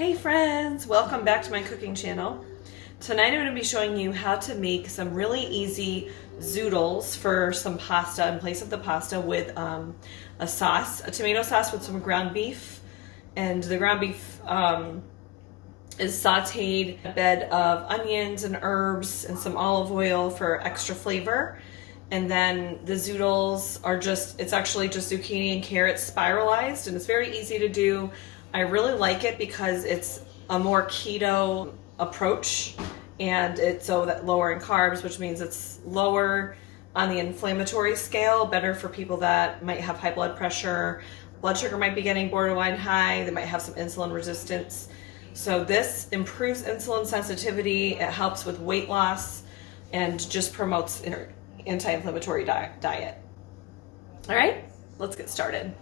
Hey friends, welcome back to my cooking channel. Tonight I'm going to be showing you how to make some really easy zoodles for some pasta in place of the pasta with a sauce, a tomato sauce with some ground beef. And the ground beef is sauteed in a bed of onions and herbs and some olive oil for extra flavor. And then the zoodles are it's actually just zucchini and carrots spiralized, and it's very easy to do. I really like it because it's a more keto approach, and it's so that lower in carbs, which means it's lower on the inflammatory scale, better for people that might have high blood pressure. Blood sugar might be getting borderline high, they might have some insulin resistance. So this improves insulin sensitivity, it helps with weight loss, and just promotes anti-inflammatory diet. All right, let's get started.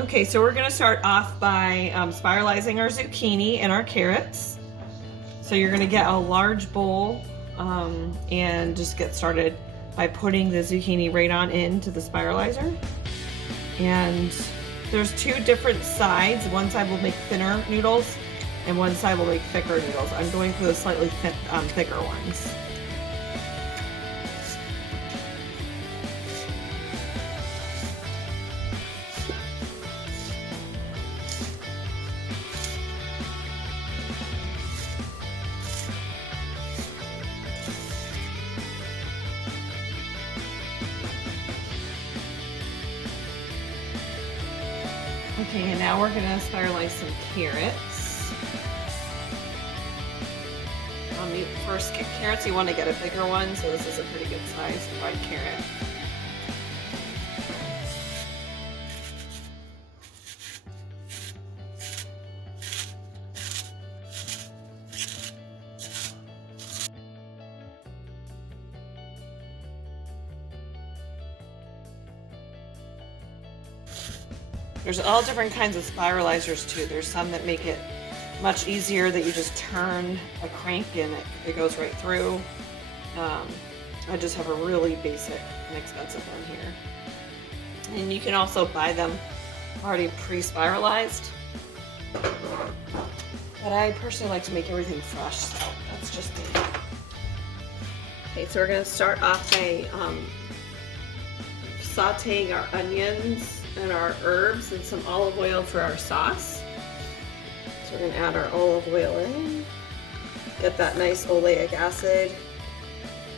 Okay, so we're gonna start off by spiralizing our zucchini and our carrots. So you're gonna get a large bowl and just get started by putting the zucchini right on into the spiralizer. And there's two different sides. One side will make thinner noodles and one side will make thicker noodles. I'm going for the slightly thicker ones. Okay, and now we're gonna spiralize some carrots. First, carrots, you want to get a bigger one, so this is a pretty good size red carrot. There's all different kinds of spiralizers too. There's some that make it much easier that you just turn a crank and it goes right through. I just have a really basic and expensive one here. And you can also buy them already pre-spiralized. But I personally like to make everything fresh, so that's just me. Okay, so we're gonna start off by sauteing our onions and our herbs and some olive oil for our sauce. So we're going to add our olive oil in, get that nice oleic acid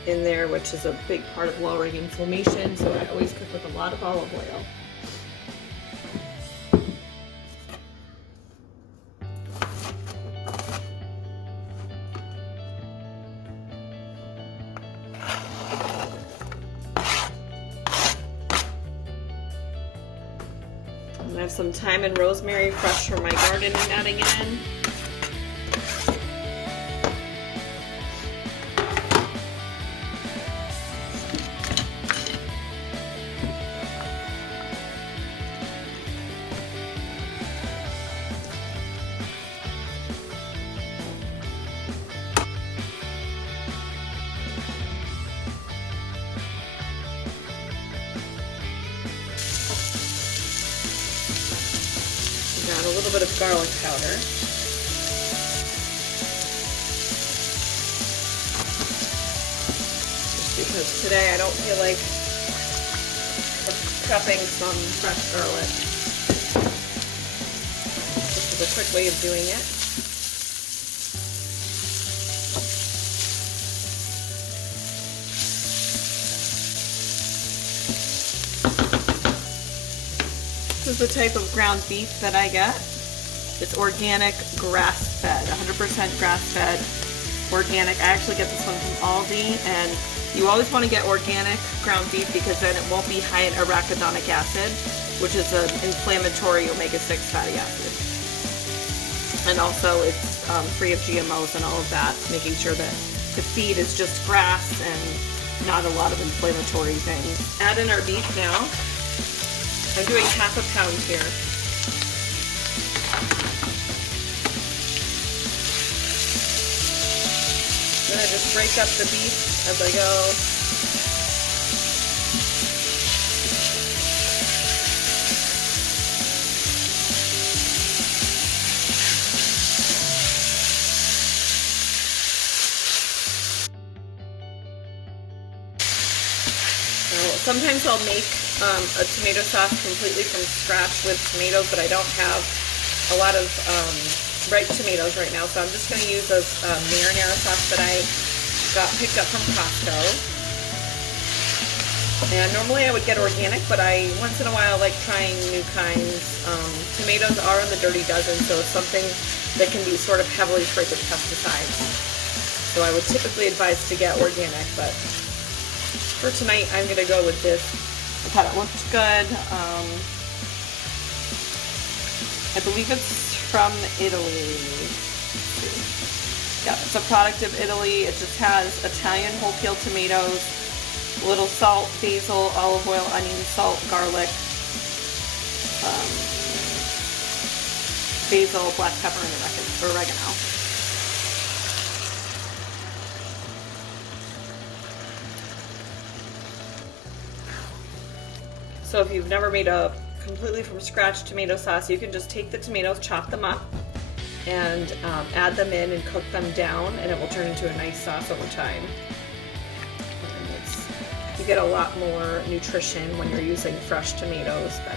in there, which is a big part of lowering inflammation, so I always cook with a lot of olive oil. I have some thyme and rosemary fresh from my garden and adding in. Add a little bit of garlic powder. Just because today I don't feel like prepping some fresh garlic. This is a quick way of doing it. This is the type of ground beef that I get. It's organic, grass-fed, 100% grass-fed, organic. I actually get this one from Aldi, and you always want to get organic ground beef because then it won't be high in arachidonic acid, which is an inflammatory omega-6 fatty acid. And also it's free of GMOs and all of that, making sure that to feed is just grass and not a lot of inflammatory things. Add in our beef now. I'm doing half a pound here. I'm gonna just break up the beef as I go. Sometimes I'll make a tomato sauce completely from scratch with tomatoes, but I don't have a lot of ripe tomatoes right now, so I'm just going to use this marinara sauce that I picked up from Costco. And normally I would get organic, but I once in a while like trying new kinds. Tomatoes are in the dirty dozen, so it's something that can be sort of heavily sprayed with pesticides. So I would typically advise to get organic, but for tonight, I'm going to go with this. I thought it looked good. I believe it's from Italy. Yeah, it's a product of Italy. It just has Italian whole peel tomatoes, a little salt, basil, olive oil, onion, salt, garlic, basil, black pepper, and oregano. So if you've never made a completely from scratch tomato sauce, you can just take the tomatoes, chop them up, and add them in and cook them down, and it will turn into a nice sauce over time. And you get a lot more nutrition when you're using fresh tomatoes, but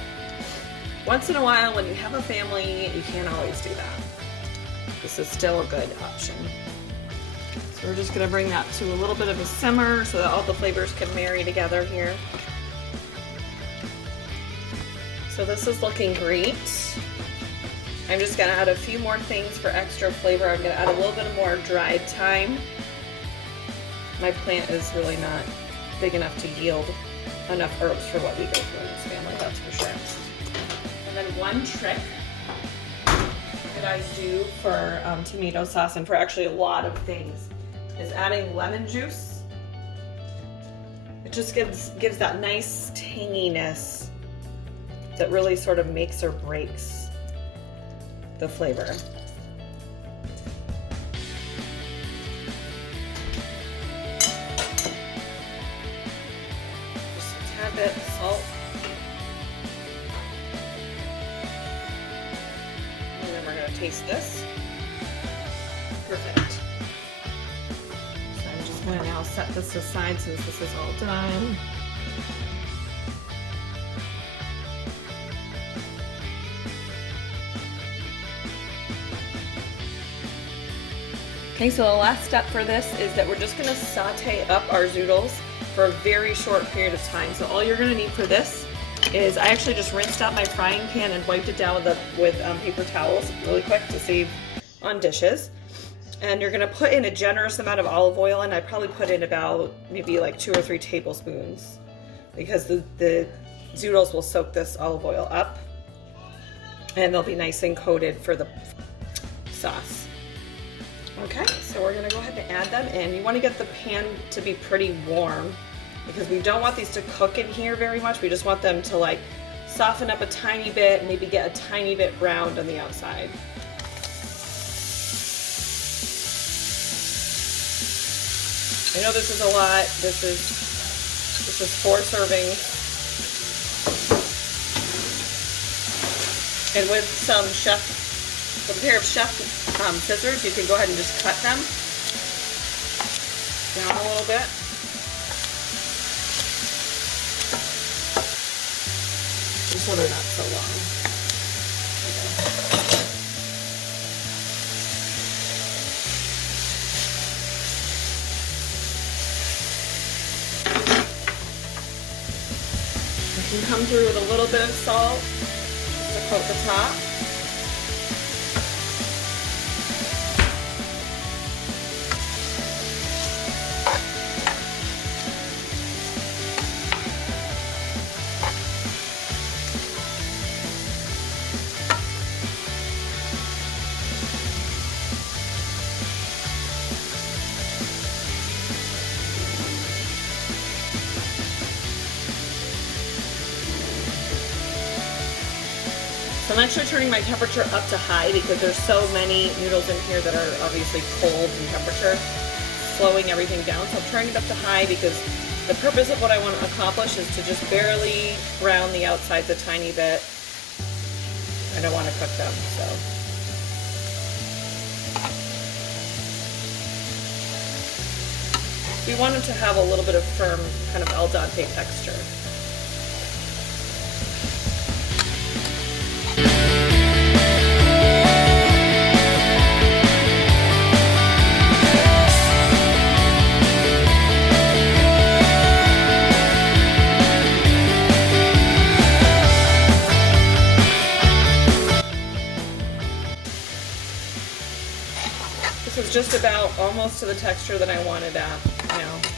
once in a while when you have a family, you can't always do that. This is still a good option. So we're just going to bring that to a little bit of a simmer so that all the flavors can marry together here. So this is looking great. I'm just gonna add a few more things for extra flavor. I'm gonna add a little bit more dried thyme. My plant is really not big enough to yield enough herbs for what we go through in this family, that's for sure. And then one trick that I do for tomato sauce and for actually a lot of things is adding lemon juice. It just gives that nice tanginess that really sort of makes or breaks the flavor. Just a tad bit of salt. And then we're going to taste this. Perfect. So I'm just going to now set this aside since this is all done. Okay, so the last step for this is that we're just going to saute up our zoodles for a very short period of time. So all you're going to need for this is, I actually just rinsed out my frying pan and wiped it down with paper towels really quick to save on dishes. And you're going to put in a generous amount of olive oil, and I probably put in about maybe like 2 or 3 tablespoons because the zoodles will soak this olive oil up and they'll be nice and coated for the sauce. Okay, so we're going to go ahead and add them in. You want to get the pan to be pretty warm because we don't want these to cook in here very much. We just want them to like soften up a tiny bit, maybe get a tiny bit browned on the outside. I know this is a lot. This is 4 servings. And with some with a pair of chef scissors, you can go ahead and just cut them down a little bit. Just so they're not so long. You can come through with a little bit of salt just to coat the top. So I'm actually turning my temperature up to high because there's so many noodles in here that are obviously cold in temperature, slowing everything down. So I'm turning it up to high because the purpose of what I want to accomplish is to just barely brown the outsides a tiny bit. I don't want to cook them, so. We want them to have a little bit of firm, kind of al dente texture. This is just about almost to the texture that I wanted at now.